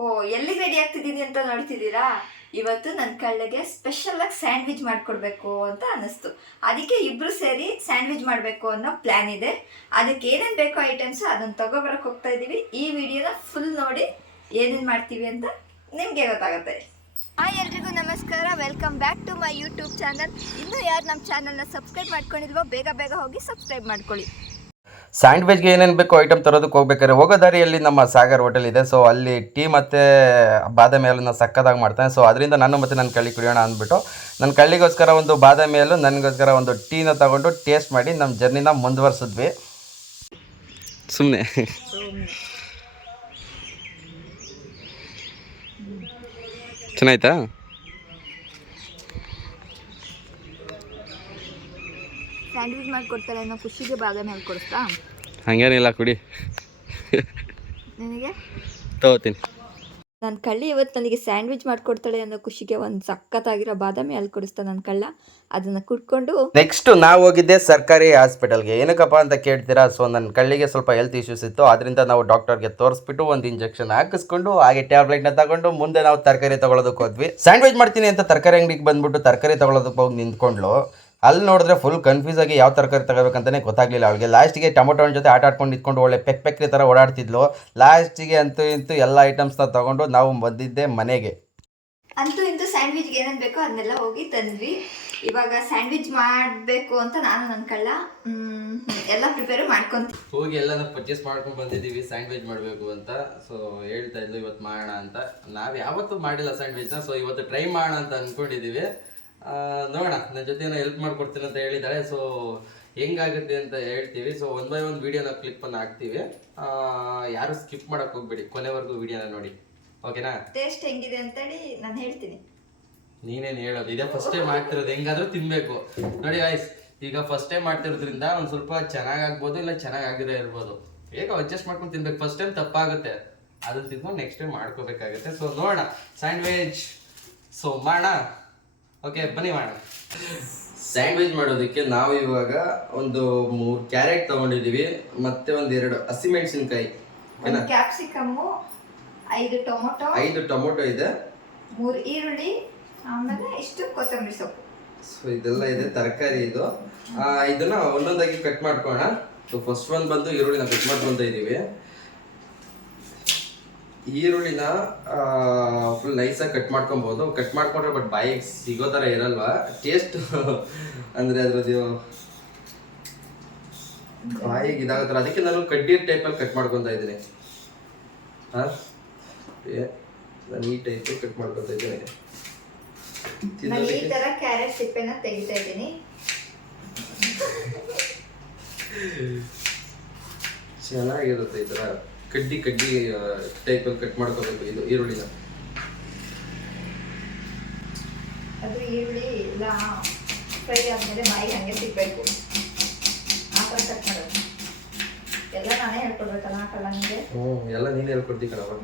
ಓ, ಎಲ್ಲಿಗೆ ರೆಡಿ ಆಗ್ತಿದ್ದೀನಿ ಅಂತ ನೋಡ್ತಿದ್ದೀರಾ? ಇವತ್ತು ನನ್ನ ಕಳ್ಳಿಗೆ ಸ್ಪೆಷಲಾಗಿ ಸ್ಯಾಂಡ್ವಿಚ್ ಮಾಡಿಕೊಡ್ಬೇಕು ಅಂತ ಅನ್ನಿಸ್ತು. ಅದಕ್ಕೆ ಇಬ್ಬರು ಸೇರಿ ಸ್ಯಾಂಡ್ವಿಚ್ ಮಾಡಬೇಕು ಅನ್ನೋ ಪ್ಲ್ಯಾನ್ ಇದೆ. ಅದಕ್ಕೆ ಏನೇನು ಬೇಕೋ ಐಟಮ್ಸು ಅದನ್ನು ತೊಗೊಬರಕ್ಕೆ ಹೋಗ್ತಾ ಇದ್ದೀವಿ. ಈ ವಿಡಿಯೋನ ಫುಲ್ ನೋಡಿ ಏನೇನು ಮಾಡ್ತೀವಿ ಅಂತ ನಿಮಗೆ ಗೊತ್ತಾಗುತ್ತೆ. ಹಾಯ್, ಎಲ್ರಿಗೂ ನಮಸ್ಕಾರ. Welcome back to my YouTube channel. ಇನ್ನೂ ಯಾರು ನಮ್ಮ ಚಾನಲ್ನ ಸಬ್ಸ್ಕ್ರೈಬ್ ಮಾಡ್ಕೊಂಡಿಲ್ವೋ ಬೇಗ ಹೋಗಿ ಸಬ್ಸ್ಕ್ರೈಬ್ ಮಾಡ್ಕೊಳ್ಳಿ. ಸ್ಯಾಂಡ್ವಿಚ್ಗೆ ಏನೇನು ಬೇಕೋ ಐಟಮ್ ತರೋದಕ್ಕೆ ಹೋಗ್ಬೇಕಾದ್ರೆ ಹೋಗೋ ದಾರಿಯಲ್ಲಿ ನಮ್ಮ ಸಾಗರ್ ಹೋಟೆಲ್ ಇದೆ. ಸೊ ಅಲ್ಲಿ ಟೀ ಮತ್ತು ಬಾದಾಮಿ ಹಾಲನ್ನು ಸಕ್ಕದಾಗಿ ಮಾಡ್ತಾನೆ. ಸೊ ಅದರಿಂದ ನಾನು ಮತ್ತು ನನ್ನ ಕಳ್ಳಿ ಕುಡಿಯೋಣ ಅಂದ್ಬಿಟ್ಟು ನನ್ನ ಕಳ್ಳಿಗೋಸ್ಕರ ಒಂದು ಬಾದಾಮಿ ಹಾಲು, ನನಗೋಸ್ಕರ ಒಂದು ಟೀನ ತಗೊಂಡು ಟೇಸ್ಟ್ ಮಾಡಿ ನಮ್ಮ ಜರ್ನಿನ ಮುಂದುವರ್ಸಿದ್ವಿ. ಸುಮ್ಮನೆ ಚೆನ್ನಾಯ್ತಾ? ಸ್ಯಾಂಡ್ವಿಚ್ ಮಾಡಿಕೊಡ್ತಾಳೆ ಅನ್ನೋ ಖುಷಿಗೆ ಬಾದಾಮಿ ಹಾಲು ಕೊಡಿಸ್ತಾ? ಹಾಗೇನಿಲ್ಲ, ಕುಡಿ. ನಿನಗೆ ತಗೋತೀನಿ. ನನ್ನ ಕಳ್ಳಿ ಇವತ್ತು ನನಗೆ ಸ್ಯಾಂಡ್ವಿಚ್ ಮಾಡಿಕೊಡ್ತಾಳೆ ಅನ್ನೋ ಖುಷಿಗೆ ಒಂದು ಸಖತ್ತಾಗಿರೋ ಬಾದಾಮಿ ಹಾಲು ಕೊಡಿಸ್ತಾ ನನ್ನ ಕಳ್ಳ. ಅದನ್ನು ಕುಡ್ಕೊಂಡು ನೆಕ್ಸ್ಟು ನಾವು ಹೋಗಿದ್ದೆ ಸರ್ಕಾರಿ ಹಾಸ್ಪಿಟಲ್ಗೆ. ಏನಕ್ಕಪ್ಪ ಅಂತ ಕೇಳ್ತೀರಾ? ಸೊ ನನ್ನ ಕಳ್ಳಿಗೆ ಸ್ವಲ್ಪ ಹೆಲ್ತ್ ಇಶ್ಯೂಸ್ ಇತ್ತು. ಅದರಿಂದ ನಾವು ಡಾಕ್ಟರ್ಗೆ ತೋರಿಸ್ಬಿಟ್ಟು ಒಂದು ಇಂಜೆಕ್ಷನ್ ಹಾಕಿಸ್ಕೊಂಡು ಹಾಗೆ ಟ್ಯಾಬ್ಲೆಟ್ನ ತಗೊಂಡು ಮುಂದೆ ನಾವು ತರಕಾರಿ ತೊಗೊಳೋದಕ್ಕೆ ಹೋದ್ವಿ. ಸ್ಯಾಂಡ್ವಿಚ್ ಮಾಡ್ತೀನಿ ಅಂತ ತರಕಾರಿ ಅಂಗಡಿಗೆ ಬಂದುಬಿಟ್ಟು ತರಕಾರಿ ತೊಗೊಳೋದಕ್ಕೆ ಹೋಗಿ ನಿಂತ್ಕೊಂಡ್ಲು. ಅಲ್ಲಿ ನೋಡಿದ್ರೆ ಫುಲ್ ಕನ್ಫ್ಯೂಸ್ ಆಗಿ ಯಾವ ತರಕಾರಿ ತಗೋಬೇಕಂತಲೇ ಗೊತ್ತಾಗಲಿಲ್ಲ ಅವಳಿಗೆ. ಲಾಸ್ಟಿಗೆ ಟೊಮೊಟೊ ಜೊತೆ ಆಟ ಆಡ್ಕೊಂಡು ನಿಂತ್ಕೊಂಡು ಒಳ್ಳೆ ಪೆಕ್ರಿ ಥರ ಓಡಾಡ್ತಿದ್ಲು. ಲಾಸ್ಟಿಗೆ ಅಂತೂ ಇಂತೂ ಎಲ್ಲ ಐಟಮ್ಸ್ನ ತೊಗೊಂಡು ನಾವು ಬಂದಿದ್ದೆ ಮನೆಗೆ. ಅಂತೂ ಇಂತೂ ಸ್ಯಾಂಡ್ವಿಚ್ಗೆ ಏನೇನು ಬೇಕೋ ಅದನ್ನೆಲ್ಲ ಹೋಗಿ ತಂದ್ವಿ. ಇವಾಗ ಸ್ಯಾಂಡ್ವಿಚ್ ಮಾಡಬೇಕು ಅಂತ ನಾನು ನನ್ನ ಕಳ್ಳ ಎಲ್ಲ ಪ್ರಿಪೇರು ಮಾಡ್ಕೊಂತೀವಿ. ಹೋಗಿ ಎಲ್ಲನೂ ಪರ್ಚೇಸ್ ಮಾಡ್ಕೊಂಡು ಬಂದಿದ್ದೀವಿ ಸ್ಯಾಂಡ್ವಿಚ್ ಮಾಡಬೇಕು ಅಂತ. ಸೊ ಹೇಳ್ತಾ ಇದ್ಲು ಇವತ್ತು ಮಾಡೋಣ ಅಂತ. ನಾವು ಯಾವತ್ತೂ ಮಾಡಿಲ್ಲ ಸ್ಯಾಂಡ್ವಿಚ್ನ. ಸೊ ಇವತ್ತು ಟ್ರೈ ಮಾಡೋಣ ಅಂತ ಅಂದ್ಕೊಂಡಿದ್ದೀವಿ. ನೋಡೋಣ, ನನ್ನ ಜೊತೆ ಏನೋ ಹೆಲ್ಪ್ ಮಾಡ್ಕೊಡ್ತೀನಿ ಅಂತ ಹೇಳಿದ್ದಾಳೆ. ಸೊ ಹೆಂಗಾಗುತ್ತೆ ಅಂತ ಹೇಳ್ತೀವಿ. ಸೊ ಒನ್ ಬೈ ಒನ್ ವೀಡಿಯೋನ ಕ್ಲಿಪ್ಪನ್ನು ಹಾಕ್ತೀವಿ. ಯಾರು ಸ್ಕಿಪ್ ಮಾಡೋಕ್ಕೆ ಹೋಗ್ಬೇಡಿ, ಕೊನೆವರೆಗೂ ವೀಡಿಯೋನ ನೋಡಿ, ಓಕೆನಾ? ಟೇಸ್ಟ್ ಹೆಂಗಿದೆ ಅಂತೇಳಿ ನಾನು ಹೇಳ್ತೀನಿ. ನೀನೇನು ಹೇಳೋದು? ಇದೇ ಫಸ್ಟ್ ಟೈಮ್ ಮಾಡ್ತಿರೋದು, ಹೆಂಗಾದ್ರೂ ತಿನ್ನಬೇಕು. ನೋಡಿ ಗೈಸ್, ಈಗ ಫಸ್ಟ್ ಟೈಮ್ ಮಾಡ್ತಿರೋದ್ರಿಂದ ಒಂದು ಸ್ವಲ್ಪ ಚೆನ್ನಾಗಾಗ್ಬೋದು, ಇಲ್ಲ ಚೆನ್ನಾಗಿರೇ ಇರ್ಬೋದು. ಹೇಗೋ ಅಡ್ಜಸ್ಟ್ ಮಾಡ್ಕೊಂಡು ತಿನ್ಬೇಕು. ಫಸ್ಟ್ ಟೈಮ್ ತಪ್ಪಾಗುತ್ತೆ, ಅದನ್ನು ತಿನ್ಕೊಂಡು ನೆಕ್ಸ್ಟ್ ಟೈಮ್ ಮಾಡ್ಕೋಬೇಕಾಗುತ್ತೆ. ಸೊ ನೋಡೋಣ ಸ್ಯಾಂಡ್ವಿಚ್. ಸೊ ಮಾಡೋಣ, ಓಕೆ ಬನ್ನಿ ಮಾಡೋಣ. ಸ್ಯಾಂಡ್ವಿಚ್ ಮಾಡೋದಕ್ಕೆ ನಾವು ಇವಾಗ ಒಂದು 3 ಕ್ಯಾರೆಟ್ ತಗೊಂಡಿದ್ದೀವಿ, ಮತ್ತೆ ಒಂದೆರಡು ಹಸಿಮೆಣಸಿನ್ಕಾಯಿ, ಕ್ಯಾಪ್ಸಿಕಮ್ಮು, 5 ಟೊಮೊಟೊ ಇದೆ, 3 ಈರುಳ್ಳಿ, ಆಮೇಲೆ ಇಷ್ಟು ಕೊತ್ತಂಬರಿ ಸೊಪ್ಪು. ಸೊ ಇದೆಲ್ಲ ಇದೆ ತರಕಾರಿ. ಇದನ್ನ ಒಂದೊಂದಾಗಿ ಕಟ್ ಮಾಡ್ಕೋಣ. ಸೊ ಫಸ್ಟ್ ಒಂದು ಬಂದು ಈರುಳ್ಳಿನ ಕಟ್ ಮಾಡ್ಕೊತಾ ಇದ್ದೀವಿ. ಈರುಳ್ಳಿನ ಫುಲ್ ನೈಸಾಗಿ ಕಟ್ ಮಾಡ್ಕೊಬೋದು. ಕಟ್ ಮಾಡ್ಕೊಂಡ್ರೆ ಬಟ್ ಬಾಯಿಗೆ ಸಿಗೋ ಥರ ಇರಲ್ವಾ ಟೇಸ್ಟ್. ಅಂದರೆ ಅದ್ರದ್ದು ಬಾಯಿಗೆ ಇದಾಗೋ ಥರ. ಅದಕ್ಕೆ ನಾನು ಕಡ್ಡಿ ಟೈಪಲ್ಲಿ ಕಟ್ ಮಾಡ್ಕೊತಾ ಇದ್ದೀನಿ. ನಾನು ಈ ಟೈಪ್ ಕಟ್ ಮಾಡ್ಕೊತಾ ಇದ್ದೀನಿ. ನಾನು ಈ ತರ ಕ್ಯಾರೆಟ್ ಸಿಪ್ಪೆನ ತೆಗಿತಾ ಇದ್ದೀನಿ. ಚೆನ್ನಾಗಿರುತ್ತೆ ಈ ತರ ಕಡ್ಡಿ ಟೈಪಲ್ಲಿ ಕಟ್ ಮಾಡ್ಕೋಬೇಕು. ಇದು ಈರುಳ್ಳಿನ, ಅದು ಈರುಳ್ಳಿ ಎಲ್ಲ ಫ್ರೈ ಆದ್ಮೇಲೆ ಬಾಯಿಗೆ ಹಂಗೆ ಸಿಗ್ಬೇಕು, ಆ ಥರ ಕಟ್ ಮಾಡೋದು. ಎಲ್ಲ ನಾನೇ ಹೇಳ್ಕೊಡ್ಬೇಕಲ್ಲ, ಹಾಕಲ್ಲ ನನಗೆ. ಎಲ್ಲ ನೀನು ಹೇಳ್ಕೊಡ್ತೀವಿ ಕಣವ.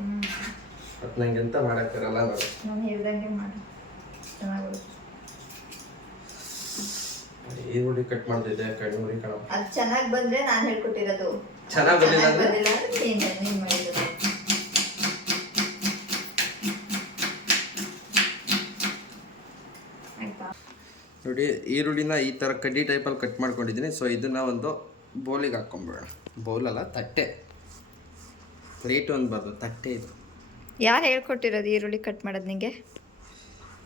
ಮತ್ತು ನಂಗೆ ಎಂತ ಮಾಡೋಕ್ಕಾಗಲ್ಲ. ನಾನು ಹೇಳ್ದಂಗೆ ಮಾಡಿ ಚೆನ್ನಾಗಿರುತ್ತೆ. ಈರುಳ್ಳಿ ಕಟ್ ಮಾಡ್ತಿದ್ದೆ, ಕಡಿಮೆ ಕಣವ. ಅದು ಚೆನ್ನಾಗಿ ಬಂದ್ರೆ ನಾನು ಹೇಳ್ಕೊಟ್ಟಿರೋದು, ಚೆನ್ನಾಗಿ ಬಂದಿಲ್ಲ ನೀನು ಮಾಡಿರೋದು. ನೋಡಿ, ಈರುಳ್ಳಿನ ಈ ಥರ ಕಡ್ಡಿ ಟೈಪಲ್ಲಿ ಕಟ್ ಮಾಡ್ಕೊಂಡಿದ್ದೀನಿ. ಸೊ ಇದನ್ನ ಒಂದು ಬೌಲಿಗೆ ಹಾಕ್ಕೊಂಬಿಡೋಣ. ಬೌಲಲ್ಲ, ತಟ್ಟೆ. ಪ್ಲೇಟು ಅನ್ಬಾರ್ದು, ತಟ್ಟೆ ಇದು. ಯಾರು ಹೇಳ್ಕೊಟ್ಟಿರೋದು ಈರುಳ್ಳಿ ಕಟ್ ಮಾಡೋದು ನಿಂಗೆ?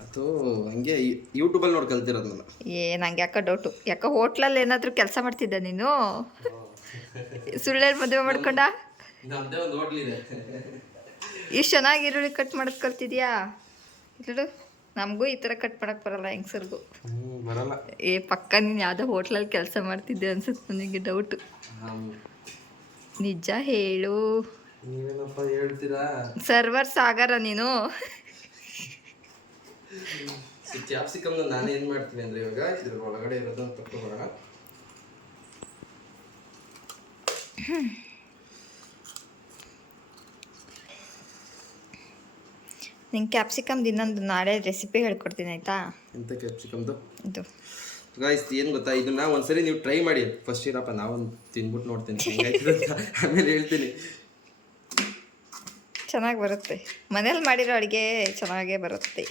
ಅದು ಹಂಗೆ ಯೂಟ್ಯೂಬಲ್ಲಿ ನೋಡಿ ಕಲ್ತಿರೋದು ನಾನು. ನಂಗೆ ಯಾಕೆ ಡೌಟು, ಯಾಕೆ ಹೋಟ್ಲಲ್ಲಿ ಏನಾದರೂ ಕೆಲಸ ಮಾಡ್ತಿದ್ದ ನೀನು? ಸುಳ್ಳೇಳಿ ಮದುವೆ ಮಾಡ್ಕೊಂಡ? ನಮ್ಮದೇ ಒಂದು ಹೋಟ್ಲಿದೆ. ಇಷ್ಟು ಚೆನ್ನಾಗಿ ಈರುಳ್ಳಿ ಕಟ್ ಮಾಡೋದು ಕಲ್ತಿದ್ಯಾ? ಇರು, ನಮಗೂ ಈ ಥರ ಕಟ್ ಮಾಡೋಕ್ಕೆ ಬರಲ್ಲ, ಹೆಂಗಸರ್ಗೂ ಬರಲ್ಲ. ಪಕ್ಕ ನೀನು ಯಾವುದೋ ಹೋಟ್ಲಲ್ಲಿ ಕೆಲಸ ಮಾಡ್ತಿದ್ದೆ ಅನ್ಸುತ್ತೆ ನನಗೆ ಡೌಟು. ನಿಜ ಹೇಳು. ನೀವೇನಪ್ಪ ಹೇಳ್ತೀರಾ? ಸರ್ವರ್ ಸಾಗರ ನೀನು. ಕ್ಯಾಪ್ಸಿಕಮ್ನ ನಾನು ಏನು ಮಾಡ್ತೀನಿ ಅಂದರೆ, ಇವಾಗ ಇದ್ರ ಒಳಗಡೆ ಇರೋದನ್ನು ತಕ್ಕೊಬೋಣ. ನಿಂಗೆ ಕ್ಯಾಪ್ಸಿಕಮ್ದು ಇನ್ನೊಂದು ನಾಳೆ ರೆಸಿಪಿ ಹೇಳ್ಕೊಡ್ತೀನಿ, ಆಯಿತಾ? ಎಂಥ ಕ್ಯಾಪ್ಸಿಕಮ್ದು? ಇದು ಗಾಯ್ಸ್ ಏನು ಗೊತ್ತಾ, ಇದನ್ನ ಒಂದ್ಸರಿ ನೀವು ಟ್ರೈ ಮಾಡಿ. ಫಸ್ಟ್ ಇರಪ್ಪ ನಾವೊಂದು ತಿನ್ಬಿಟ್ಟು ನೋಡ್ತೀನಿ, ಆಮೇಲೆ ಹೇಳ್ತೀನಿ. ಚೆನ್ನಾಗಿ ಬರುತ್ತೆ. ಮನೇಲಿ ಮಾಡಿರೋ ಅಡುಗೆ ಚೆನ್ನಾಗೇ ಬರುತ್ತೆ.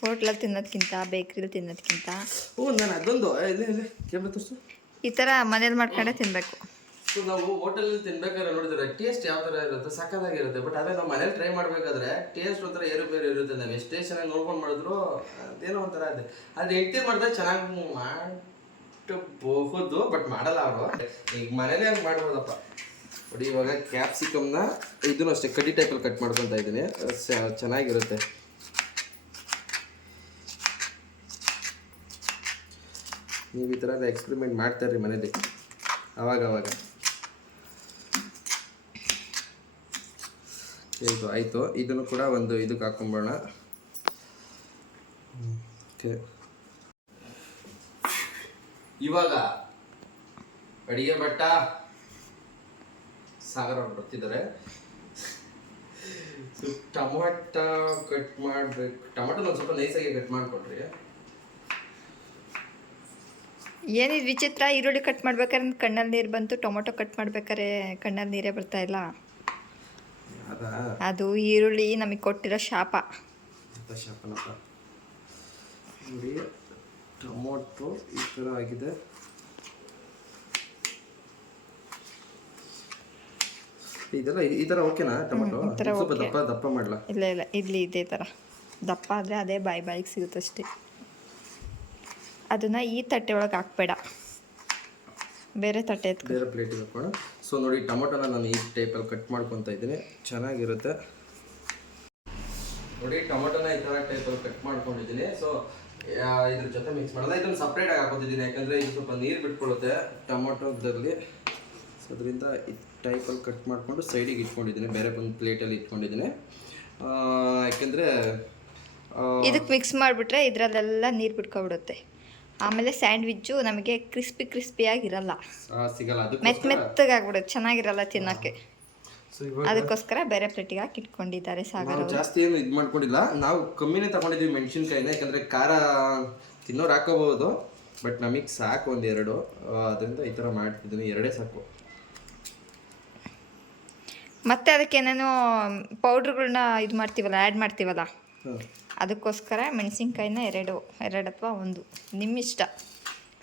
ಹೋಟ್ಲಲ್ಲಿ ತಿನ್ನೋದಕ್ಕಿಂತ ಬೇಕ್ರಿಲಿ ತಿನ್ನೋದಕ್ಕಿಂತ ಹ್ಞೂ ನಾನು ಅದೊಂದು ಇಲ್ಲಿ ಕೇಬಲ್ ತೋರಿಸು. ಈ ಥರ ಮನೇಲಿ ಮಾಡ್ಕೊಂಡೇ ತಿನ್ನಬೇಕು. ಸೊ ನಾವು ಹೋಟೆಲಲ್ಲಿ ತಿನ್ಬೇಕಾದ್ರೆ ನೋಡಿದ್ರೆ ಟೇಸ್ಟ್ ಯಾವ ಥರ ಇರುತ್ತೆ, ಸಕ್ಕತ್ತಾಗಿರುತ್ತೆ. ಬಟ್ ಅದೇ ನಾವು ಮನೇಲಿ ಟ್ರೈ ಮಾಡಬೇಕಾದ್ರೆ ಟೇಸ್ಟ್ ಒಂಥರ ಏರುಪೇರು ಇರುತ್ತೆ. ನಾವು ಎಷ್ಟೇ ಚೆನ್ನಾಗಿ ನೋಡ್ಕೊಂಡು ಮಾಡಿದ್ರು ಅದೇನೋ ಒಂಥರ ಇದೆ. ಆದರೆ ಹೆಂಡ್ತಿ ಮಾಡಿದ್ರೆ ಚೆನ್ನಾಗಿ ಮಾಡಬಹುದು, ಬಟ್ ಮಾಡಲ್ಲ ಅವರು. ಈಗ ಮನೇಲೆ ಹಂಗೆ ಮಾಡ್ಬೋದಪ್ಪ. ನೋಡಿ ಇವಾಗ ಕ್ಯಾಪ್ಸಿಕಮ್ನ ಇದನ್ನು ಅಷ್ಟೇ ಕಡ್ಡಿ ಟೈಪಲ್ಲಿ ಕಟ್ ಮಾಡ್ಕೊತಾ ಇದ್ದೀನಿ. ಚೆನ್ನಾಗಿರುತ್ತೆ. ನೀವು ಈ ಥರ ಎಕ್ಸ್ಪೆರಿಮೆಂಟ್ ಮಾಡ್ತಾರ್ರಿ ಮನೇಲಿ ಅವಾಗ. ಇದು ಆಯಿತು. ಇದನ್ನು ಕೂಡ ಒಂದು ಇದಕ್ಕೆ ಹಾಕೊಂಬೋಣ. ಓಕೆ, ಇವಾಗ ಅಡಿಗೆ ಭಟ್ಟ ಸಾಗರ್ ಅವ್ರು ಬರ್ತಿದ್ದಾರೆ. ಟೊಮಾಟೊ ಕಟ್ ಮಾಡಬೇಕು. ಟೊಮಾಟೊ ಒಂದು ಸ್ವಲ್ಪ ನೈಸಾಗಿ ಕಟ್ ಮಾಡಿಕೊಡ್ರಿ. ಏನಿದು ವಿಚಿತ್ರ, ಈರುಳ್ಳಿ ಕಟ್ ಮಾಡ್ಬೇಕಾದ್ರೆ ಕಣ್ಣಲ್ಲಿ ನೀರು ಬಂತು, ಟೊಮೊಟೊ ಕಟ್ ಮಾಡ್ಬೇಕಾದ್ರೆ ಕಣ್ಣಲ್ಲಿ ನೀರೇ ಬರ್ತಾ ಇಲ್ಲ. ಅದು ಈರುಳ್ಳಿ ನಮಗೆ ಕೊಟ್ಟಿರೋ ಶಾಪ. ನೋಡಿ ಟೊಮೊಟೊ ಈ ಥರ ಆಗಿದೆ. ಇದೆಲ್ಲ ಈ ಥರ ಓಕೆನಾ? ಟೊಮೊಟೊ ಸ್ವಲ್ಪ ದಪ್ಪ ಮಾಡಲ? ಇಲ್ಲ ಇಡ್ಲಿ ಇದೇ ಥರ ದಪ್ಪ ಆದರೆ ಅದೇ ಬಾಯಿಗೆ ಸಿಗುತ್ತಷ್ಟೇ. ಅದನ್ನು ಈ ತಟ್ಟೆ ಒಳಗೆ ಹಾಕ್ಬೇಡ, ಬೇರೆ ತಟ್ಟೆ ಬೇರೆ ಪ್ಲೇಟಿಗೆ ಹಾಕೋಣ. ಸೊ ನೋಡಿ ಟೊಮೊಟೊನ ನಾನು ಈ ಟೈಪಲ್ಲಿ ಕಟ್ ಮಾಡ್ಕೊತಾ ಇದ್ದೀನಿ. ಚೆನ್ನಾಗಿರುತ್ತೆ. ನೋಡಿ ಟೊಮೊಟೊನ ಈ ಥರ ಟೈಪಲ್ಲಿ ಕಟ್ ಮಾಡ್ಕೊಂಡಿದ್ದೀನಿ. ಸೊ ಇದ್ರ ಜೊತೆ ಮಿಕ್ಸ್ ಮಾಡಲ್ಲ, ಇದನ್ನು ಸಪ್ರೇಟಾಗಿ ಹಾಕೋತಿದ್ದೀನಿ. ಯಾಕಂದರೆ ಇದು ಸ್ವಲ್ಪ ನೀರು ಬಿಟ್ಕೊಳ್ಳುತ್ತೆ ಟೊಮೊಟೊದಲ್ಲಿ. ಸೊ ಅದರಿಂದ ಈ ಟೈಪಲ್ಲಿ ಕಟ್ ಮಾಡಿಕೊಂಡು ಸೈಡಿಗೆ ಇಟ್ಕೊಂಡಿದ್ದೀನಿ. ಬೇರೆ ಒಂದು ಪ್ಲೇಟಲ್ಲಿ ಇಟ್ಕೊಂಡಿದ್ದೀನಿ. ಯಾಕೆಂದರೆ ಇದಕ್ಕೆ ಮಿಕ್ಸ್ ಮಾಡಿಬಿಟ್ರೆ ಇದರಲ್ಲೆಲ್ಲ ನೀರು ಬಿಟ್ಕೊಬಿಡುತ್ತೆ. ಆಮೇಲೆ ಸ್ಯಾಂಡ್ವಿಚ್ಚು ನಮಗೆ ಕ್ರಿಸ್ಪಿಯಾಗಿರಲ್ಲ, ಸಿಗಲ್ಲ. ಅದು ಮೆತ್ತಗಾಗ್ಬಿಡುತ್ತೆ, ಚೆನ್ನಾಗಿರಲ್ಲ ತಿನ್ನೋಕ್ಕೆ. ಅದಕ್ಕೋಸ್ಕರ ಬೇರೆ ಪ್ಲೇಟಿಗೆ ಹಾಕಿ ಇಟ್ಕೊಂಡಿದ್ದಾರೆ ಸಾಗರ್. ಜಾಸ್ತಿ ಏನು ಇದು ಮಾಡ್ಕೊಂಡಿಲ್ಲ, ನಾವು ಕಮ್ಮಿನೇ ತಗೊಂಡಿದ್ದೀವಿ ಮೆಣಸಿನ್ಕಾಯಿನ. ಯಾಕಂದರೆ ಖಾರ ತಿನ್ನೋರು ಹಾಕೋಬಹುದು, ಬಟ್ ನಮಗೆ ಸಾಕು ಒಂದೆರಡು. ಅದರಿಂದ ಈ ಥರ ಮಾಡ್ತಿದ್ದೀನಿ, ಎರಡೇ ಸಾಕು. ಮತ್ತೆ ಅದಕ್ಕೆ ಏನೇನೋ ಪೌಡ್ರುಗಳನ್ನ ಇದು ಮಾಡ್ತೀವಲ್ಲ, ಆ್ಯಡ್ ಮಾಡ್ತೀವಲ್ಲ, ಅದಕ್ಕೋಸ್ಕರ ಮೆಣಸಿನ್ಕಾಯಿನ ಎರಡು ಅಥವಾ ಒಂದು ನಿಮ್ಮಿಷ್ಟ.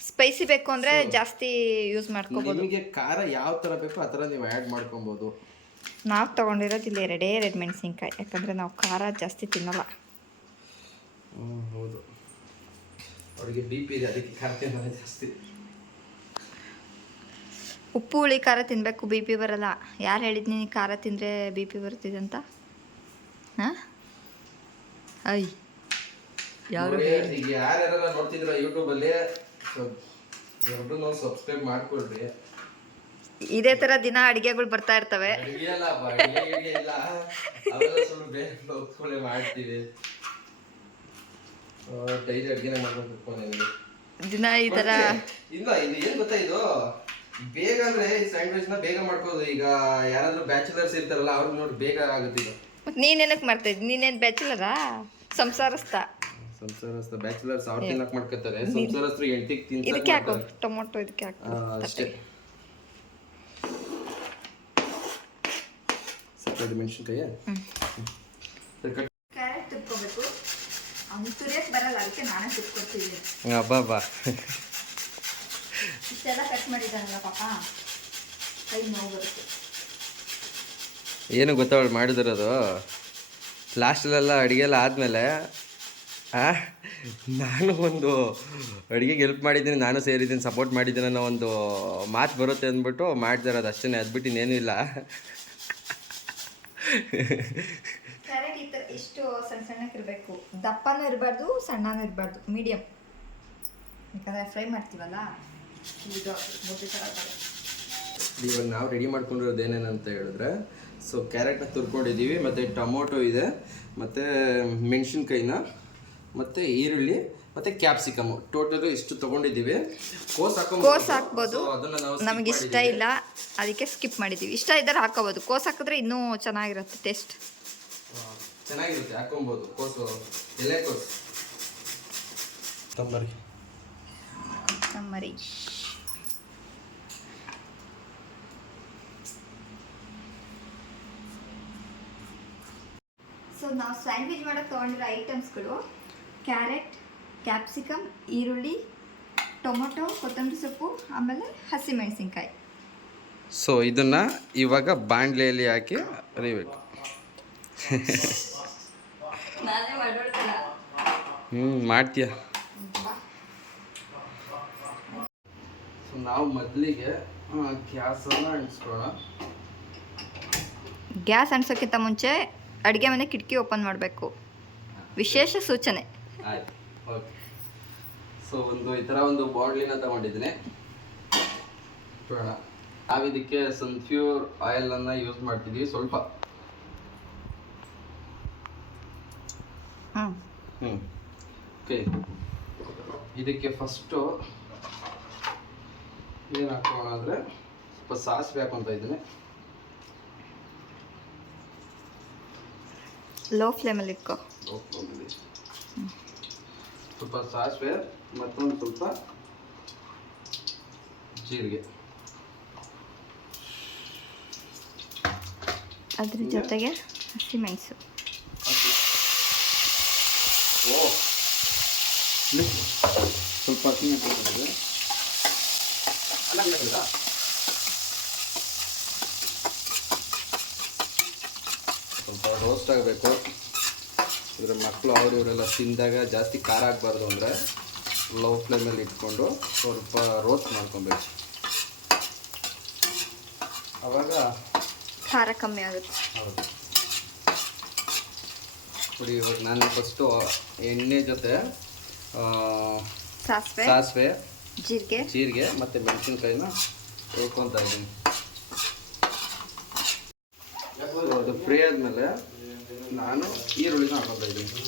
ಸ್ಪೈಸಿ ಬೇಕು ಅಂದರೆ ಜಾಸ್ತಿ ಯೂಸ್ ಮಾಡ್ಕೋಬೋದು. ನಿಮಗೆ ಖಾರ ಯಾವ ಥರ ಬೇಕೋ ಆ ಥರ ನೀವು ಆ್ಯಡ್ ಮಾಡ್ಕೊಬೋದು. ನಾವು ತೊಗೊಂಡಿರೋದು ಇಲ್ಲಿ ಎರಡೇ ಮೆಣಸಿನ್ಕಾಯಿ, ಯಾಕಂದರೆ ನಾವು ಖಾರ ಜಾಸ್ತಿ ತಿನ್ನಲ್ಲ. ಹೌದು, ಅವರಿಗೆ ಬಿ ಪಿ ಇದೆ, ಅದಕ್ಕೆ ಖಾರ ತಿನ್ನೋದು ಜಾಸ್ತಿ. ಉಪ್ಪು ಹುಳಿ ಖಾರ ತಿನ್ನಬೇಕು, ಬಿ ಪಿ ಬರಲ್ಲ. ಯಾರು ಹೇಳಿದ್ ನೀನು ಖಾರ ತಿಂದರೆ ಬಿ ಪಿ ಬರ್ತಿದೆ ಅಂತ? ಹಾಂ ಈಗ ಯಾರ್ಯಾರೆಲ್ಲ ನೋಡ್ತಿದ್ರ ಯೂಟ್ಯೂಬಲ್ಲಿ, ಎಲ್ಲರೂ ಸಬ್ಸ್ಕ್ರೈಬ್ ಮಾಡ್ಕೊಳ್ರಿ. ಇದೇ ತರ ದಿನ ಅಡಿಗೆಗಳು ಬರ್ತಾ ಇರ್ತವೆ. ಮಾಡ್ತೀವಿ ಡೈಲಿ ಅಡಿಗೆನೆ ಮಾಡ್ಕೊಂಡು ದಿನ ಈ ತರ. ಇಲ್ಲ ಇದು ಏನ್ ಗೊತ್ತಾ, ಇದು ಬೇಗ ಅಂದ್ರೆ ಈ ಸ್ಯಾಂಡ್ವಿಚ್ ನ ಬೇಗ ಮಾಡ್ಕೋದು. ಈಗ ಯಾರಾದ್ರೂ ಬ್ಯಾಚುಲರ್ಸ್ ಇರ್ತಾರಲ್ಲ ಅವ್ರಿಗೆ ನೋಡಿ ಬೇಗ ಆಗುತ್ತೆ. ಈಗ ನೀನೇನಕ್ಕೆ ಮಾಡ್ತಾ ಇದ್ದಿ? ನೀನೇನು ಬ್ಯಾಚುಲರಾ? ಸಂಸಾರಸ್ಥ ಬ್ಯಾಚುಲರ್ಸ್ ಅವ್ರು ತಿನ್ನಕ್ ಮಾಡ್ಕೊತಾರೆ. ಸಂಸಾರಸ್ಥರು ಎಂಟಿಗೆ ತಿನ್ಸಕ್ಕೆ. ಇದಕ್ಕೆ ಹಾಕೋ ಟೊಮೊಟೊ, ಇದಕ್ಕೆ ಹಾಕೋ ಅಷ್ಟೇ. ಸಕ್ಕರೆ ಮೆಣಸಿನ್ಕಾಯಿ ಕ್ಯಾರೆಟ್ ತುರ್ಕೋಬೇಕು. ಅವ್ನು ತುರಿಯಕ್ಕೆ ಬರಲ್ಲ, ಅದಕ್ಕೆ ನಾನೇ ತುರ್ಕೊಡ್ತಿದ್ದೀನಿ. ಅಬ್ಬಾ ಇಷ್ಟೆಲ್ಲ ಕಟ್ ಮಾಡಿದ್ದಾನಲ್ಲ ಪಾಪ, ಕೈ ನೋವು ಬರುತ್ತೆ. ಏನು ಗೊತ್ತಾ ಅವಳು ಮಾಡಿದಿರೋದು? ಲಾಸ್ಟಲ್ಲೆಲ್ಲ ಅಡುಗೆ ಎಲ್ಲ ಆದಮೇಲೆ ನಾನು ಒಂದು ಅಡುಗೆಗೆ ಹೆಲ್ಪ್ ಮಾಡಿದ್ದೀನಿ, ನಾನು ಸೇರಿದ್ದೀನಿ, ಸಪೋರ್ಟ್ ಮಾಡಿದ್ದೀನಿ ಅನ್ನೋ ಒಂದು ಮಾತು ಬರುತ್ತೆ ಅಂದ್ಬಿಟ್ಟು ಮಾಡ್ತಿರೋದು ಅಷ್ಟೇ. ಅದ್ಬಿಟ್ಟು ಇನ್ನೇನೂ ಇಲ್ಲ. ಕ್ಯಾರೆಟ್ ಈ ಥರ ಇಷ್ಟು ಸಣ್ಣಕ್ಕೆ ಇರಬೇಕು, ದಪ್ಪನೂ ಇರಬಾರ್ದು, ಸಣ್ಣನೂ ಇರಬಾರ್ದು, ಮೀಡಿಯಮ್. ಯಾಕಂದರೆ ಫ್ರೈ ಮಾಡ್ತೀವಲ್ಲ, ಇದು ಮುದ್ದೆ ಥರ ಬರುತ್ತೆ. ಇವಾಗ ನಾವು ರೆಡಿ ಮಾಡ್ಕೊಂಡಿರೋದು ಏನೇನಂತ ಹೇಳಿದ್ರೆ, ಸೊ ಕ್ಯಾರೆಟ್ನ ತುರ್ಕೊಂಡಿದ್ದೀವಿ, ಮತ್ತು ಟೊಮೊಟೊ ಇದೆ, ಮತ್ತು ಮೆಣಸಿನ್ಕಾಯಿನ, ಮತ್ತು ಈರುಳ್ಳಿ, ಮತ್ತು ಕ್ಯಾಪ್ಸಿಕಮ್. ಟೋಟಲು ಇಷ್ಟು ತೊಗೊಂಡಿದ್ದೀವಿ. ಕೋಸ್ ಹಾಕ್ಬೋದು, ನಮಗೆ ಇಷ್ಟ ಇಲ್ಲ ಅದಕ್ಕೆ ಸ್ಕಿಪ್ ಮಾಡಿದ್ದೀವಿ. ಇಷ್ಟ ಇದ್ದರೆ ಹಾಕೋಬೋದು, ಕೋಸ್ ಹಾಕಿದ್ರೆ ಇನ್ನೂ ಚೆನ್ನಾಗಿರುತ್ತೆ, ಟೇಸ್ಟ್ ಚೆನ್ನಾಗಿರುತ್ತೆ, ಹಾಕೊಬೋದು. ಕೋಸು, ಎಲೆಕೋಸು, ಕೊತ್ತಂಬರಿ. ಸೊ ನಾವು ಸ್ಯಾಂಡ್ವಿಚ್ ಮಾಡೋಕ್ಕೆ ತೊಗೊಂಡಿರೋ ಐಟಮ್ಸ್ಗಳು ಕ್ಯಾರೆಟ್, ಕ್ಯಾಪ್ಸಿಕಮ್, ಈರುಳ್ಳಿ, ಟೊಮೊಟೊ, ಕೊತ್ತಂಬರಿ ಸೊಪ್ಪು, ಆಮೇಲೆ ಹಸಿಮೆಣಸಿನ್ಕಾಯಿ. ಸೊ ಇದನ್ನು ಇವಾಗ ಬಾಣಲೆಯಲ್ಲಿ ಹಾಕಿ ಅರಿಬೇಕು. ನಾನೇ ಮಾಡೋದಿಲ್ಲ. ಮಾಡ್ತೀಯ. ಸೊ ನಾವು ಮೊದಲಿಗೆ ಗ್ಯಾಸನ್ನು ಅಂಟಿಸ್ಕೊಳ್ಳೋಣ. ಗ್ಯಾಸ್ ಅಂಟಿಸೋಕ್ಕಿಂತ ಮುಂಚೆ ಅಡುಗೆ ಮನೆ ಕಿಟಕಿ ಓಪನ್ ಮಾಡಬೇಕು. ವಿಶೇಷ ಸೂಚನೆ. ಆಯ್ತು, ಓಕೆ. ಸೊ ಈ ಥರ ಒಂದು ಬಾಟ್ಲಿನ ತಗೊಂಡಿದ್ದೀನಿ. ನೋಡೋಣ, ನಾವು ಇದಕ್ಕೆ ಸನ್ಫ್ಯೂರ್ ಆಯಿಲನ್ನು ಯೂಸ್ ಮಾಡ್ತಿದ್ದೀವಿ ಸ್ವಲ್ಪ. ಓಕೆ, ಇದಕ್ಕೆ ಫಸ್ಟು ಏನು ಹಾಕೋಣ ಅಂದರೆ ಸ್ವಲ್ಪ ಸಾಸಿವೆ ಹಾಕೊತ ಇದ್ದೀನಿ. ಲೋ ಫ್ಲೇಮಲ್ಲಿ ಇಟ್ಕೋ. ಸ್ವಲ್ಪ ಸಾಸಿವೆ ಮತ್ತೊಂದು ಸ್ವಲ್ಪ ಜೀರಿಗೆ, ಅದ್ರ ಜೊತೆಗೆ ಹಸಿಮೆಣಸು. ಸ್ವಲ್ಪ ಹಸಿಮೆಣಸು ಸ್ವಲ್ಪ ರೋಸ್ಟ್ ಆಗಬೇಕು. ಇದರ ಮಕ್ಕಳು ಇವರೆಲ್ಲ ತಿಂದಾಗ ಜಾಸ್ತಿ ಖಾರ ಆಗಬಾರ್ದು ಅಂದರೆ ಲೋ ಫ್ಲೇಮಲ್ಲಿ ಇಟ್ಕೊಂಡು ಸ್ವಲ್ಪ ರೋಸ್ಟ್ ಮಾಡ್ಕೊಬೇಕು. ಆವಾಗ ಖಾರ ಕಮ್ಮಿ ಆಗುತ್ತೆ. ಹೌದು. ನೋಡಿ, ಇವಾಗ ನಾನು ಫಸ್ಟು ಎಣ್ಣೆ ಜೊತೆ ಸಾಸಿವೆ, ಜೀರಿಗೆ ಮತ್ತು ಮೆಣಸಿನ್ಕಾಯಿನ ಹುರ್ಕೊತಾ ಇದ್ದೀನಿ. ಅದು ಫ್ರೈ ಆದಮೇಲೆ ನಾನು ಈರುಳ್ಳಿನ ಹಾಕೊತಾ ಇದ್ದೀನಿ.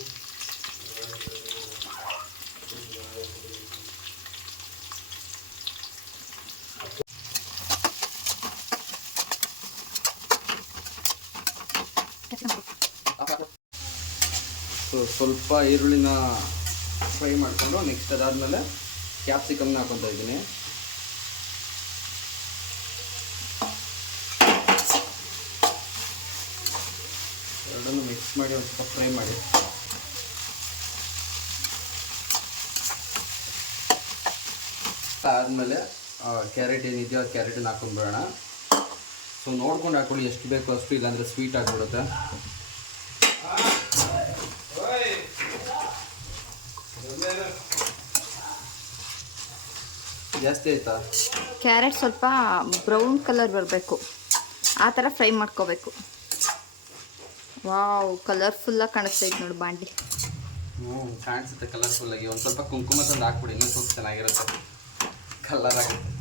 ಸೊ ಸ್ವಲ್ಪ ಈರುಳ್ಳಿನ ಫ್ರೈ ಮಾಡಿಕೊಂಡು ನೆಕ್ಸ್ಟ್ ಅದಾದಮೇಲೆ ಕ್ಯಾಪ್ಸಿಕಮ್ನ ಹಾಕೊತಾ ಇದ್ದೀನಿ. ಎರಡನ್ನು ಮಿಕ್ಸ್ ಮಾಡಿ ಒಂದು ಸ್ವಲ್ಪ ಫ್ರೈ ಮಾಡಿ. ಆದಮೇಲೆ ಕ್ಯಾರೆಟ್ ಏನಿದೆಯೋ ಆ ಕ್ಯಾರೆಟನ್ನು ಹಾಕೊಂಡ್ಬಿಡೋಣ. ಸೊ ನೋಡ್ಕೊಂಡು ಹಾಕೊಳ್ಳಿ, ಎಷ್ಟು ಬೇಕೋ ಅಷ್ಟು, ಇಲ್ಲಾಂದರೆ ಸ್ವೀಟ್ ಆಗಿಬಿಡುತ್ತೆ. ಜಾಸ್ತಿ ಆಯ್ತಾ? ಕ್ಯಾರೆಟ್ ಸ್ವಲ್ಪ ಬ್ರೌನ್ ಕಲರ್ ಬರಬೇಕು, ಆ ಥರ ಫ್ರೈ ಮಾಡ್ಕೋಬೇಕು. ವಾವ್, ಕಲರ್ಫುಲ್ಲಾಗಿ ಕಾಣಿಸ್ತೈತೆ ನೋಡಿ ಬಾಂಡಿ. ಕಾಣಿಸುತ್ತೆ ಕಲರ್ಫುಲ್ಲಾಗಿ. ಒಂದು ಸ್ವಲ್ಪ ಕುಂಕುಮ ತಂದು ಹಾಕ್ಬಿಡಿ, ಇನ್ನೂ ಸ್ವಲ್ಪ ಚೆನ್ನಾಗಿರುತ್ತೆ, ಕಲರ್ ಆಗುತ್ತೆ.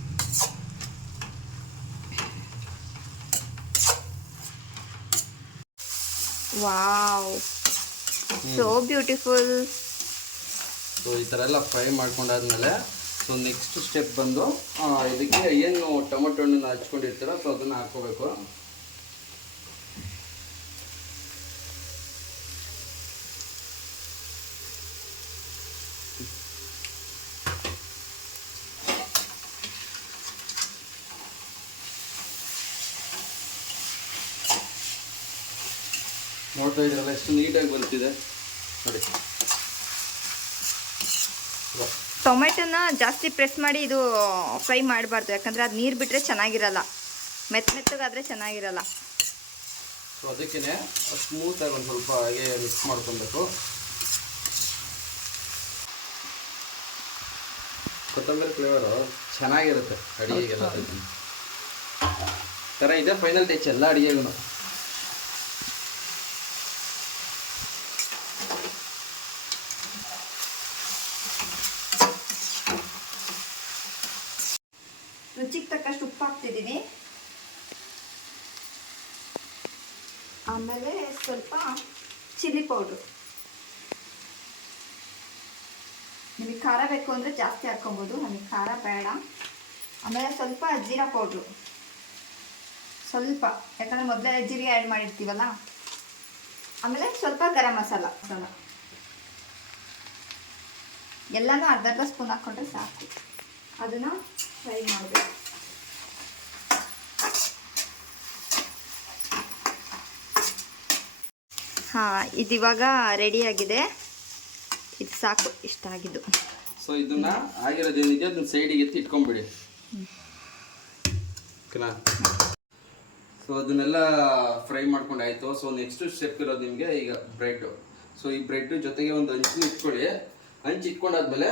Wow, so beautiful. ಸೊ ಈ ಥರ ಎಲ್ಲ ಫ್ರೈ ಮಾಡ್ಕೊಂಡಾದ್ಮೇಲೆ ಸೊ ನೆಕ್ಸ್ಟ್ ಸ್ಟೆಪ್ ಬಂದು ಇದಕ್ಕೆ ಏನು ಟೊಮೊಟೊ ಹಣ್ಣನ್ನು ಹಚ್ಕೊಂಡಿರ್ತೀರ ಸೊ ಅದನ್ನು ಹಾಕ್ಕೋಬೇಕು. ನೋಡ್ತಾ ಇದ್ರಲ್ಲ ಎಷ್ಟು ನೀಟಾಗಿ ಬರ್ತಿದೆ ನೋಡಿ. ಟೊಮೆಟೊನ ಜಾಸ್ತಿ ಪ್ರೆಸ್ ಮಾಡಿ ಇದು ಫ್ರೈ ಮಾಡಬಾರ್ದು, ಯಾಕಂದರೆ ಅದು ನೀರು ಬಿಟ್ಟರೆ ಚೆನ್ನಾಗಿರಲ್ಲ, ಮೆತ್ತಗಾದರೆ ಚೆನ್ನಾಗಿರಲ್ಲ. ಸೊ ಅದಕ್ಕೇ ಸ್ಮೂತಾಗಿ ಒಂದು ಸ್ವಲ್ಪ ಹಾಗೆ ಮಿಕ್ಸ್ ಮಾಡ್ಕೊಬೇಕು. ಕೊತ್ತಂಬರಿ ಫ್ಲೇವರು ಚೆನ್ನಾಗಿರುತ್ತೆ ಅಡುಗೆಗೆಲ್ಲ. ಥರ ಇದೆ ಫೈನಲ್ ಟಚ್ ಎಲ್ಲ ಅಡುಗೆಗೂ. ರುಚಿಗೆ ತಕ್ಕಷ್ಟು ಉಪ್ಪು ಹಾಕ್ತಿದ್ದೀನಿ. ಆಮೇಲೆ ಸ್ವಲ್ಪ ಚಿಲ್ಲಿ ಪೌಡ್ರು. ನಿಮಗೆ ಖಾರ ಬೇಕು ಅಂದರೆ ಜಾಸ್ತಿ ಹಾಕ್ಕೊಬೋದು, ನನಗೆ ಖಾರ ಬೇಡ. ಆಮೇಲೆ ಸ್ವಲ್ಪ ಜೀರಾ ಪೌಡ್ರು, ಸ್ವಲ್ಪ, ಯಾಕಂದರೆ ಮೊದಲೇ ಜೀರಿಗೆ ಆ್ಯಡ್ ಮಾಡಿರ್ತೀವಲ್ಲ. ಆಮೇಲೆ ಸ್ವಲ್ಪ ಗರಂ ಮಸಾಲ ಎಲ್ಲನೂ ಅರ್ಧ ಸ್ಪೂನ್ ಹಾಕ್ಕೊಂಡ್ರೆ ಸಾಕು. ಅದನ್ನು ಫ್ರೈ ಮಾಡಬೇಕು. ಹಾಂ ಇದು ಇವಾಗ ರೆಡಿಯಾಗಿದೆ. ಇದು ಸಾಕು, ಇಷ್ಟ ಆಗಿದ್ದು. ಸೊ ಇದನ್ನ ಆಗಿರೋದೇನಿದೆ ಅದನ್ನ ಸೈಡಿಗೆ ಎತ್ತಿ ಇಟ್ಕೊಂಡ್ಬಿಡಿ. ಓಕೆನಾ? ಸೊ ಅದನ್ನೆಲ್ಲ ಫ್ರೈ ಮಾಡ್ಕೊಂಡು ಆಯಿತು. ಸೊ ನೆಕ್ಸ್ಟ್ ಸ್ಟೆಪ್ ಇರೋದು ನಿಮಗೆ ಈಗ ಬ್ರೆಡ್ಡು. ಸೊ ಈ ಬ್ರೆಡ್ ಜೊತೆಗೆ ಒಂದು ಹಂಚು ಇಟ್ಕೊಳ್ಳಿ. ಹಂಚು ಇಟ್ಕೊಂಡಾದ್ಮೇಲೆ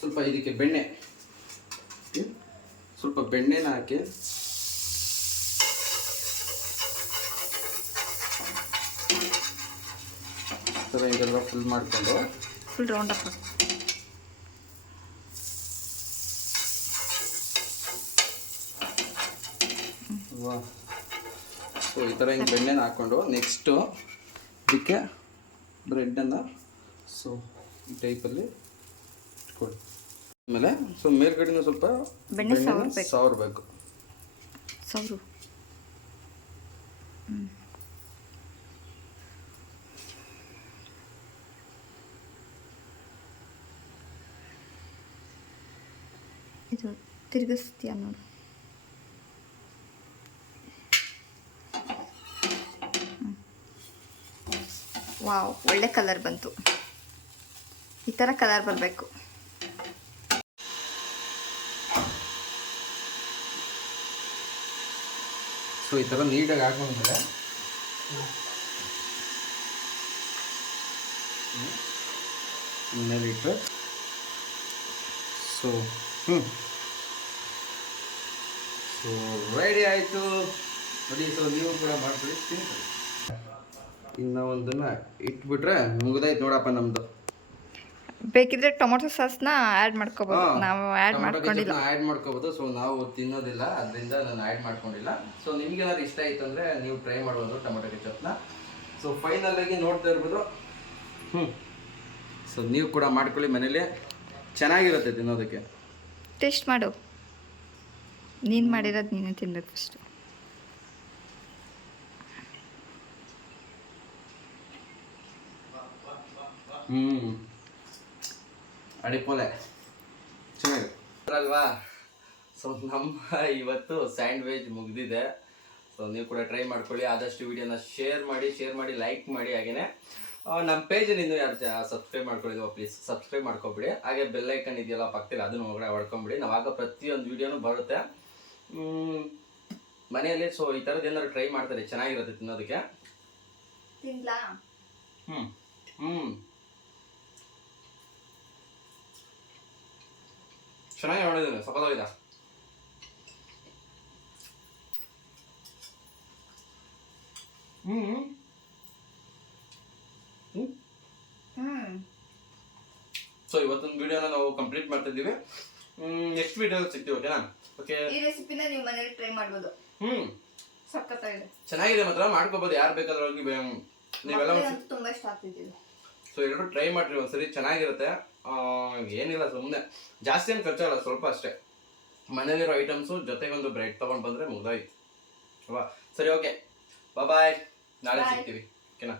ಸ್ವಲ್ಪ ಇದಕ್ಕೆ ಬೆಣ್ಣೆ, ಸ್ವಲ್ಪ ಬೆಣ್ಣೆನ ಹಾಕಿ ಥರ ಇದೆಲ್ಲ ಫುಲ್ ಮಾಡಿಕೊಂಡು ಫುಲ್ ರೌಂಡ್ ಅಪ್. ಸೊ ಈ ಥರ ಹಿಂಗೆ ಬೆಣ್ಣೆನ ಹಾಕ್ಕೊಂಡು ನೆಕ್ಸ್ಟು ಇದಕ್ಕೆ ಬ್ರೆಡ್ಡನ್ನು ಸೊ ಈ ಟೈಪಲ್ಲಿ ಇಟ್ಕೊಳ್ಳಿ. ಆಮೇಲೆ ಸೊ ಮೇಲ್ಗಡೆನೂ ಸ್ವಲ್ಪ ಬೆಣ್ಣೆ ಸವರಬೇಕು. ಸೌರು ಇದು ತಿರುಗಿಸ್ತೀಯ ನೋಡು. ವಾವ್, ಒಳ್ಳೆ ಕಲರ್ ಬಂತು. ಈ ಥರ ಕಲರ್ ಬರಬೇಕು. ಸೊ ಈ ಥರ ನೀಟಾಗಿ ಹಾಕೊಂಡ್ಮೇಲೆ ಮೇಲೆ ಇಟ್ಟು ಸೊ ಸೊ ರೆಡಿ ಆಯಿತು ನೋಡಿ. ಸೊ ನೀವು ಕೂಡ ಮಾಡ್ಕೊಳ್ಳಿ, ತಿನ್ಕೊಳ್ಳಿ. ಇನ್ನು ಒಂದನ್ನು ಇಟ್ಬಿಟ್ರೆ ಮುಗಿದಾಯ್ತು ನೋಡಪ್ಪ ನಮ್ಮದು. ಬೇಕಿದ್ರೆ ಟೊಮೊಟೊ ಸಾಸ್ನ ಆ್ಯಡ್ ಮಾಡ್ಕೋಬೋದು. ನಾವು ಆ್ಯಡ್ ಮಾಡ್ಕೊಂಡಿಲ್ಲ. ಆ್ಯಡ್ ಮಾಡ್ಕೋಬೋದು. ಸೊ ನಾವು ತಿನ್ನೋದಿಲ್ಲ, ಅದರಿಂದ ನಾನು ಆ್ಯಡ್ ಮಾಡ್ಕೊಂಡಿಲ್ಲ. ಸೊ ನಿಮ್ಗೇನಾದ್ರು ಇಷ್ಟ ಆಯ್ತು ಅಂದರೆ ನೀವು ಟ್ರೈ ಮಾಡ್ಬೋದು ಟೊಮೊಟೊ ಕೆಚಪ್ನ. ಸೊ ಫೈನಲಾಗಿ ನೋಡ್ತಾ ಇರ್ಬೋದು. ಸೊ ನೀವು ಕೂಡ ಮಾಡ್ಕೊಳ್ಳಿ ಮನೇಲಿ, ಚೆನ್ನಾಗಿರುತ್ತೆ ತಿನ್ನೋದಕ್ಕೆ. ಟೇಸ್ಟ್ ಮಾಡು. ನೀನು ಮಾಡಿರೋದು ನೀನೇ ತಿನ್ಬೇಕು ಫಸ್ಟು. ಅಡಿಪೋಲೆ ಚೆನ್ನಾಗಿಲ್ವಾ? ಸೊ ನಮ್ಮ ಇವತ್ತು ಸ್ಯಾಂಡ್ವಿಚ್ ಮುಗಿದಿದೆ. ಸೊ ನೀವು ಕೂಡ ಟ್ರೈ ಮಾಡ್ಕೊಳ್ಳಿ. ಆದಷ್ಟು ವಿಡಿಯೋನ ಶೇರ್ ಮಾಡಿ ಲೈಕ್ ಮಾಡಿ. ಹಾಗೆಯೇ ನಮ್ಮ ಪೇಜಲ್ಲಿ ಇನ್ನೂ ಯಾರು ಸಬ್ಸ್ಕ್ರೈಬ್ ಮಾಡ್ಕೊಳ್ಳಿಲ್ವ ಪ್ಲೀಸ್ ಸಬ್ಸ್ಕ್ರೈಬ್ ಮಾಡ್ಕೊಬಿಡಿ. ಹಾಗೆ ಬೆಲ್ ಐಕನ್ ಇದೆಯಲ್ಲ ಪಕ್ಕದಲ್ಲಿ ಅದನ್ನು ಒಳಗಡೆ ಹೊಡ್ಕೊಂಬಿಡಿ. ನಾವಾಗ ಪ್ರತಿಯೊಂದು ವಿಡಿಯೋನು ಬರುತ್ತೆ ಮನೆಯಲ್ಲಿ. ಸೊ ಈ ಥರದ್ದು ಏನಾದ್ರು ಟ್ರೈ ಮಾಡ್ತಾರೆ, ಚೆನ್ನಾಗಿರುತ್ತೆ ತಿನ್ನೋದಕ್ಕೆ. ಚೆನ್ನಾಗಿ ಮಾಡಿದ್ದೀನಿ, ಸಖತ್ತಾಗಿದೆ. ಸೊ ಇವತ್ತೊಂದು ವಿಡಿಯೋನ ನಾವು ಕಂಪ್ಲೀಟ್ ಮಾಡ್ತಾ ಇದ್ದೀವಿ. ನೆಕ್ಸ್ಟ್ ವಿಡಿಯೋ ಸಿಗ್ತೀವಿ. ಓಕೆನಾ? ಓಕೆ. ಈ ರೆಸಿಪಿನ ನೀವು ಮನೇಲಿ ಟ್ರೈ ಮಾಡ್ಬೋದು. ಸಖತ್ತಾಗಿದೆ, ಚೆನ್ನಾಗಿದೆ. ಮಾತ್ರ ಮಾಡ್ಕೋಬಹುದು, ಯಾರು ಬೇಕಾದ್ರೂ ಹೋಗಿ ನೀವೆಲ್ಲ ತುಂಬಾ ಇಷ್ಟ ಆಗ್ತಿದ್ದೀವಿ. ಸೊ ಎಲ್ಲರೂ ಟ್ರೈ ಮಾಡ್ರಿ ಒಂದ್ಸರಿ, ಚೆನ್ನಾಗಿರುತ್ತೆ. ಏನಿಲ್ಲ, ಸುಮ್ಮನೆ ಜಾಸ್ತಿ ಏನು ಖರ್ಚಾಗಲ್ಲ, ಸ್ವಲ್ಪ ಅಷ್ಟೇ. ಮನೇಲಿರೋ ಐಟಮ್ಸು ಜೊತೆಗೆ ಒಂದು ಬ್ರೆಡ್ ತೊಗೊಂಡು ಬಂದರೆ ಮುಗ್ದಾಯ್ತು ಅಲ್ವಾ? ಸರಿ, ಓಕೆ, ಬಾಯ್. ನಾಳೆ ಸಿಗ್ತೀವಿ. ಓಕೆನಾ?